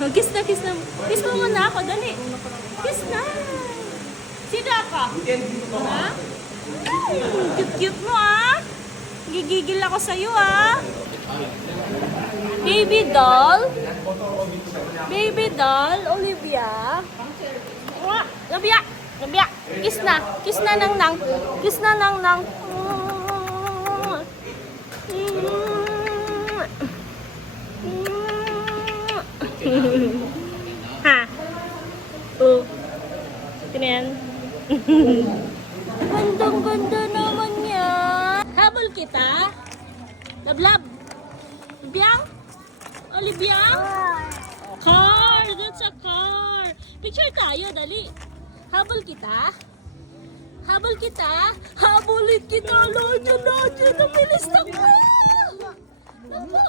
Oh, kiss na, kiss na. Kiss mo muna ako, dali. Kiss na. Sida ka? Ha? Cute-cute mo ah. Gigigil ako sa'yo ah. Baby doll. Baby doll, Olivia. Olivia. Olivia. Kiss na. Kiss na nang nang. Kiss na nang nang. Ha? Oh. Tingnan. Gandang-ganda naman yan. Habol kita? Lablab. Biang? Olivia? Car. That's a car. Picture tayo, dali. Habol kita? Habol kita? Habulin kita. Lodyo. Ang bilis na ko. Naku.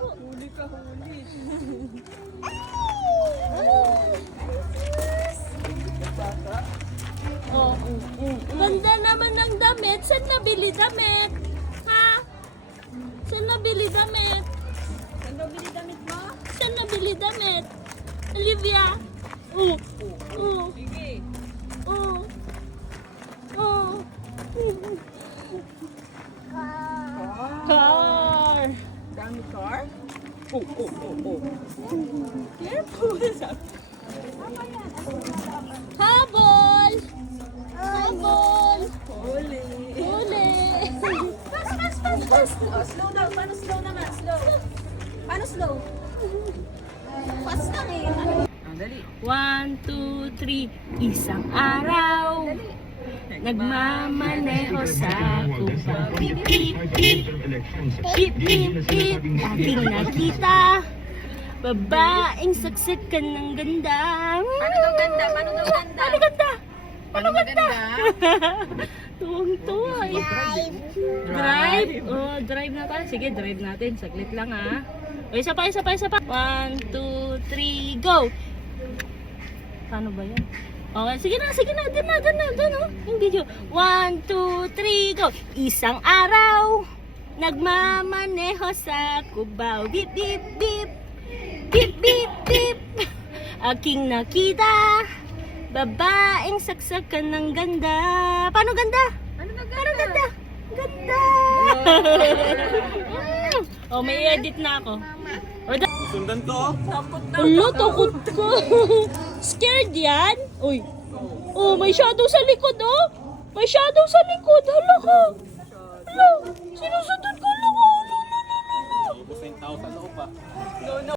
Huli ka, huli. Oh, ganda naman ng damit. Saan nabili damit? Ha? Saan nabili damit? Saan nabili damit mo? Saan nabili damit? Olivia? Sige. Car. Dami car? Careful. Habol! Habol! Huli! Fast! Slow down. Paano slow naman? Slow. Paano slow? Fast lang eh. Dali. 1, 2, 3. Isang araw. Nagmamaneho sa Cubao. Beep, beep, beep. Beep, beep, beep. Ating nakita. Babaeng saksakan ng ganda. Paano daw ganda? Paano ganda? Tuwang-tuwa eh. Drive? Oh, drive na tayo. Sige, drive natin. Saglit lang ha. O, isa pa. 1, 2, 3, go! Paano ba yan? Okay, sige na. Doon oh. Yung video. 1, 2, 3, go! Isang araw, nagmamaneho sa Cubao. Beep, beep, beep. Beep, beep, beep. Aking nakita, babaeng saksakan ng ganda. Paano ganda? Ganda. Oh, may edit na ako. Sundan to. Takot ko. Scared yan? Uy. Oh, may shadow sa likod, oh. May shadow sa likod. Hala ka. Hala. Sinusundan ko. Hala. Ubus na yung tao sa loob pa. No.